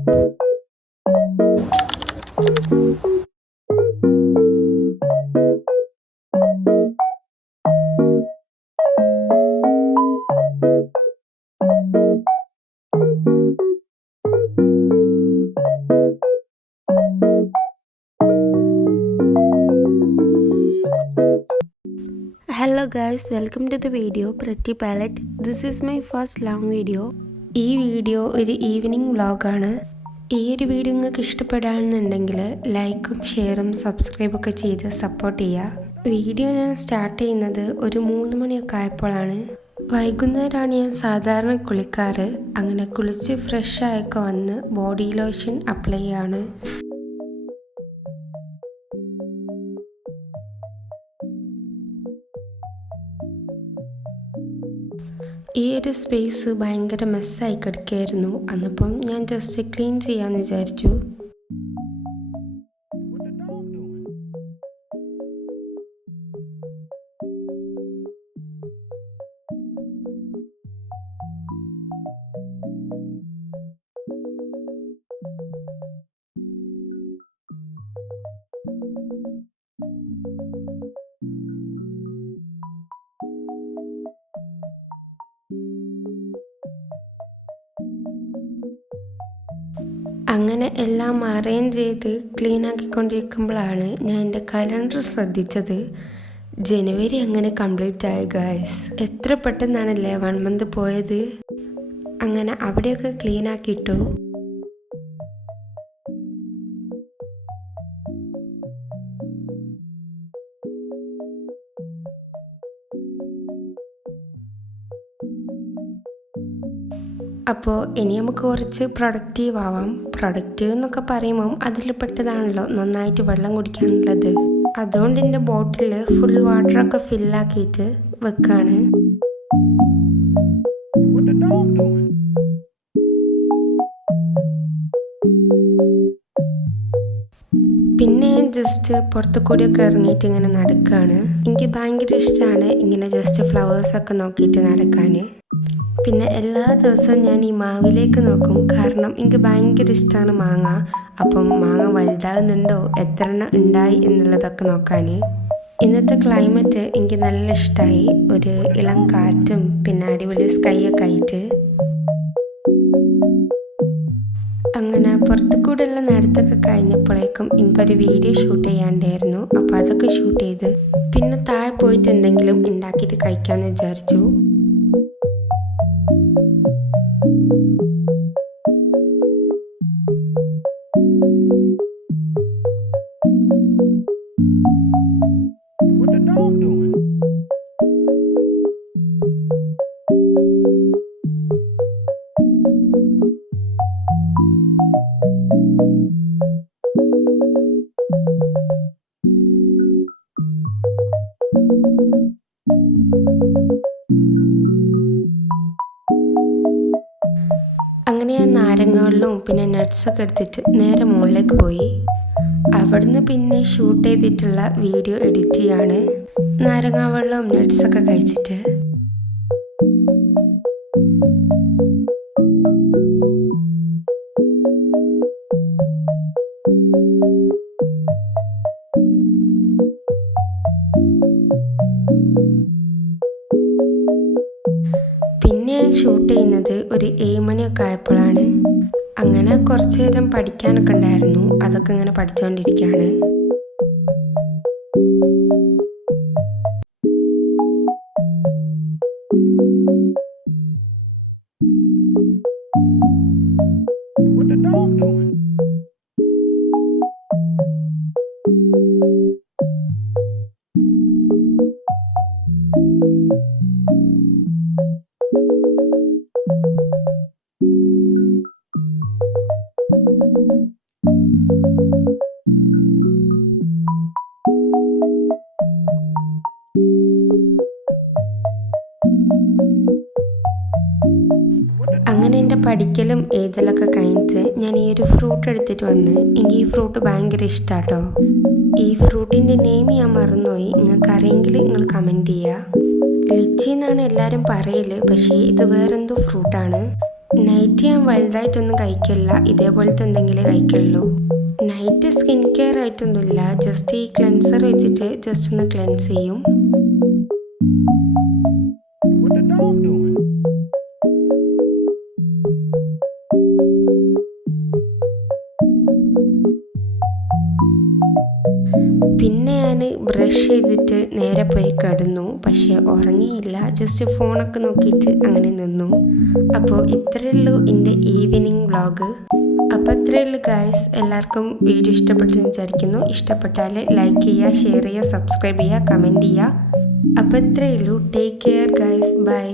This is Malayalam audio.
Hello guys, welcome to the video Pretty Palette. This is my first long video. ഈ വീഡിയോ ഒരു ഈവനിങ് വ്ളോഗാണ്. ഈ ഒരു വീഡിയോ നിങ്ങൾക്ക് ഇഷ്ടപ്പെടാണെന്നുണ്ടെങ്കിൽ ലൈക്കും ഷെയറും സബ്സ്ക്രൈബൊക്കെ ചെയ്ത് സപ്പോർട്ട് ചെയ്യുക. വീഡിയോ ഞാൻ സ്റ്റാർട്ട് ചെയ്യുന്നത് ഒരു 3 മണിയൊക്കെ ആയപ്പോഴാണ്. വൈകുന്നേരമാണ് ഞാൻ സാധാരണ കുളിക്കാറ്. അങ്ങനെ കുളിച്ച് ഫ്രഷ് ആയൊക്കെ വന്ന് ബോഡി ലോഷൻ അപ്ലൈ ചെയ്യാണ്. ഈ ഒരു സ്പേസ് ഭയങ്കര മെസ്സായി കിടക്കുകയായിരുന്നു. അന്നപ്പം ഞാൻ ജസ്റ്റ് ക്ലീൻ ചെയ്യാമെന്ന് വിചാരിച്ചു. അങ്ങനെ എല്ലാം അറേഞ്ച് ചെയ്ത് ക്ലീൻ ആക്കിക്കൊണ്ടിരിക്കുമ്പോഴാണ് ഞാൻ എൻ്റെ കലണ്ടർ ശ്രദ്ധിച്ചത്. ജനുവരി അങ്ങനെ കംപ്ലീറ്റ് ആയി ഗൈസ്. എത്ര പെട്ടെന്നാണല്ലേ 1 മന്ത് പോയത്. അങ്ങനെ അവിടെയൊക്കെ ക്ലീൻ ആക്കിയിട്ടു. അപ്പോൾ ഇനി നമുക്ക് കുറച്ച് പ്രൊഡക്റ്റീവ് ആവാം. പ്രൊഡക്റ്റീവ് എന്നൊക്കെ പറയുമ്പം അതിൽ പെട്ടതാണല്ലോ നന്നായിട്ട് വെള്ളം കുടിക്കാനുള്ളത്. അതുകൊണ്ട് എൻ്റെ ബോട്ടിൽ ഫുൾ വാട്ടറൊക്കെ ഫില്ലാക്കിയിട്ട് വെക്കാണ്. പിന്നെ ജസ്റ്റ് പുറത്തു കൂടിയൊക്കെ ഇറങ്ങിയിട്ട് ഇങ്ങനെ നടക്കുകയാണ്. എനിക്ക് ഭയങ്കര ഇഷ്ടമാണ് ഇങ്ങനെ ജസ്റ്റ് ഫ്ലവേഴ്സൊക്കെ നോക്കിയിട്ട് നടക്കാൻ. പിന്നെ എല്ലാ ദിവസവും ഞാൻ ഈ മാവിലേക്ക് നോക്കും, കാരണം എനിക്ക് ഭയങ്കര ഇഷ്ടമാണ് മാങ്ങ. അപ്പം മാങ്ങ വലുതാകുന്നുണ്ടോ, എത്ര എണ്ണം ഉണ്ടായി എന്നുള്ളതൊക്കെ നോക്കാൻ. ഇന്നത്തെ ക്ലൈമറ്റ് എനിക്ക് നല്ല ഇഷ്ടമായി. ഒരു ഇളം കാറ്റും പിന്നെ അടിപൊളി സ്കൈ ഒക്കെ ആയിട്ട്. അങ്ങനെ പുറത്തു കൂടെയുള്ള നടത്തൊക്കെ കഴിഞ്ഞപ്പോഴേക്കും എനിക്കൊരു വീഡിയോ ഷൂട്ട് ചെയ്യാണ്ടായിരുന്നു. അപ്പോൾ അതൊക്കെ ഷൂട്ട് ചെയ്ത് പിന്നെ താഴെ പോയിട്ട് എന്തെങ്കിലും ഉണ്ടാക്കിയിട്ട് കഴിക്കാമെന്ന് വിചാരിച്ചു. അങ്ങനെ ഞാൻ നാരങ്ങ വെള്ളവും പിന്നെ നട്ട്സൊക്കെ എടുത്തിട്ട് നേരെ മുകളിലേക്ക് പോയി. അവിടുന്ന് പിന്നെ ഷൂട്ട് ചെയ്തിട്ടുള്ള വീഡിയോ എഡിറ്റ് ചെയ്യാണ്. നാരങ്ങ വെള്ളവും നട്ട്സൊക്കെ കഴിച്ചിട്ട് പിന്നെ ഞാൻ ഷൂട്ട് ചെയ്യുന്നത് ഒരു 7 മണിയൊക്കെ ആയപ്പോഴാണ്. അങ്ങനെ കുറച്ച് നേരം പഠിക്കാനൊക്കെ ഉണ്ടായിരുന്നു. അതൊക്കെ ഇങ്ങനെ പഠിച്ചുകൊണ്ടിരിക്കുകയാണ്. അങ്ങനെ എൻ്റെ പഠിക്കലും എഴുതലൊക്കെ കഴിഞ്ഞിട്ട് ഞാൻ ഈ ഒരു ഫ്രൂട്ട് എടുത്തിട്ട് വന്ന്. എനിക്ക് ഈ ഫ്രൂട്ട് ഭയങ്കര ഇഷ്ടമാട്ടോ. ഈ ഫ്രൂട്ടിൻ്റെ നെയിം ഞാൻ മറന്നുപോയി. നിങ്ങൾക്ക് അറിയെങ്കിൽ നിങ്ങൾ കമൻറ്റ് ചെയ്യുക. ലിച്ചി എന്നാണ് എല്ലാവരും പറയല്, പക്ഷേ ഇത് വേറെന്തോ ഫ്രൂട്ടാണ്. നൈറ്റ് ഞാൻ വലുതായിട്ടൊന്നും കഴിക്കില്ല, ഇതേപോലത്തെ എന്തെങ്കിലും കഴിക്കുള്ളൂ. നൈറ്റ് സ്കിൻ കെയർ ആയിട്ടൊന്നുമില്ല, ജസ്റ്റ് ഈ ക്ലെൻസർ വെച്ചിട്ട് ജസ്റ്റ് ഒന്ന് ക്ലെൻസ് ചെയ്യും. പിന്നെ ഞാൻ ബ്രഷ് ചെയ്തിട്ട് നേരെ പോയി കിടന്നു. പക്ഷേ ഉറങ്ങിയില്ല, ജസ്റ്റ് ഫോണൊക്കെ നോക്കിയിട്ട് അങ്ങനെ നിന്നു. അപ്പോൾ ഇത്രയേ ഉള്ളൂ എൻ്റെ ഈവനിങ് വ്ളോഗ്. അപ്പോൾ അത്രയേ ഉള്ളൂ ഗൈസ്. എല്ലാവർക്കും വീഡിയോ ഇഷ്ടപ്പെട്ടെന്ന് വിചാരിക്കുന്നു. ഇഷ്ടപ്പെട്ടാൽ ലൈക്ക് ചെയ്യുക, ഷെയർ ചെയ്യുക, സബ്സ്ക്രൈബ് ചെയ്യുക, കമൻറ്റ് ചെയ്യുക. അപ്പോൾ ഇത്രയേ ഉള്ളൂ. Take care guys, by.